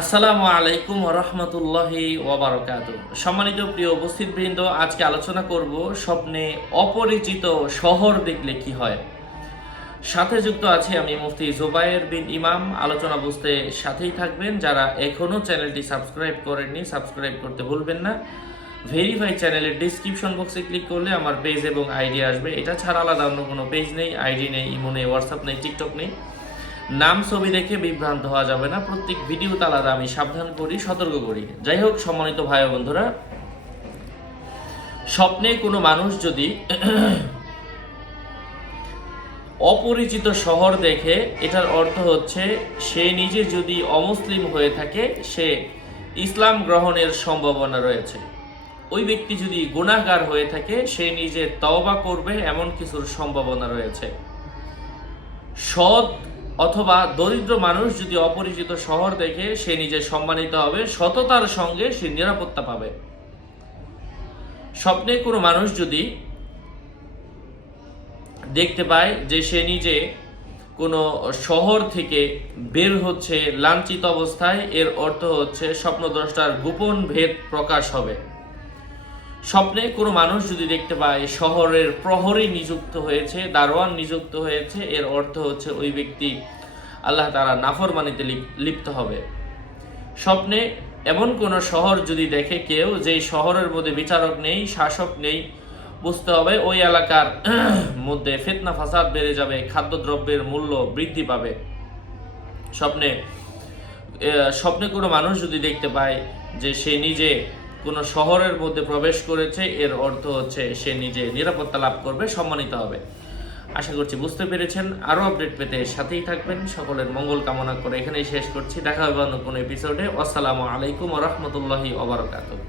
আসসালামু আলাইকুম রহমতুল্লাহি ওয়াবারাকাতুহু। সম্মানিত প্রিয় উপস্থিতবৃন্দ, আজকে আলোচনা করব স্বপ্নে অপরিচিত শহর দেখলে কি হয়। সাথে যুক্ত আছি আমি মুফতি জুবায়ের বিন ইমাম। আলোচনা বুঝতে সাথেই থাকবেন। যারা এখনও চ্যানেলটি সাবস্ক্রাইব করেননি, সাবস্ক্রাইব করতে ভুলবেন না। ভেরিফাই চ্যানেলের ডিসক্রিপশন বক্সে ক্লিক করলে আমার পেজ এবং আইডি আসবে। এটা ছাড়া আলাদা অন্য কোনো পেজ নেই, আইডি নেই, ইমো নেই, হোয়াটসঅ্যাপ নেই, টিকটক নেই। নাম ছবি দেখে বিভ্রান্ত হওয়া যাবে না। প্রত্যেক ভিডিওতে আলাদা আমি সাবধান করি, সতর্ক করি। যাই হোক, সম্মানিত ভাই ও বন্ধুরা, স্বপ্নে কোনো মানুষ যদি অপরিচিত শহর দেখে, এটার অর্থ হচ্ছে সে নিজে যদি অমুসলিম হয়ে থাকে, সে ইসলাম গ্রহণের সম্ভাবনা রয়েছে। ওই ব্যক্তি যদি গুনাহগার হয়ে থাকে, সে নিজে তওবা করবে এমন কিছুর সম্ভাবনা রয়েছে। সৎ অথবা দরিদ্র মানুষ যদি অপরিচিত শহর দেখে, সে নিজে সম্মানিত হবে, সততার সঙ্গে সে নিরাপত্তা পাবে। স্বপ্নে কোনো মানুষ যদি দেখতে পায় যে সে নিজে কোনো শহর থেকে বের হচ্ছে লাঞ্ছিত অবস্থায়, এর অর্থ হচ্ছে স্বপ্নদ্রষ্টার গোপন ভেদ প্রকাশ হবে। স্বপ্নে কোনো মানুষ যদি দেখতে পায় শহরের প্রহরী নিযুক্ত হয়েছে, দারোয়ান নিযুক্ত হয়েছে, এর অর্থ হচ্ছে ওই ব্যক্তি আল্লাহ তাআলা নাফরমানিতে লিপ্ত হবে। স্বপ্নে এমন কোনো শহর যদি দেখে কেউ, যেই শহরের মধ্যে বিচারক নেই, শাসক নেই, বুঝতে হবে ওই এলাকার মধ্যে ফিতনা ফাসাদ বেড়ে যাবে, খাদ্যদ্রব্যের মূল্য বৃদ্ধি পাবে। স্বপ্নে কোনো মানুষ যদি দেখতে পায় যে সে নিজে কোনো শহরের মধ্যে প্রবেশ করেছে, এর অর্থ হচ্ছে সে নিজে নিরাপত্তা লাভ করবে, সম্মানিত হবে। আশা করছি বুঝতে পেরেছেন। আরও আপডেট পেতে সাথেই থাকবেন। সকলের মঙ্গল কামনা করে এখানেই শেষ করছি। দেখা হবে অন্য কোনো এপিসোডে। আসসালামু আলাইকুম ওয়া রাহমাতুল্লাহি ওয়া বারাকাতুহু।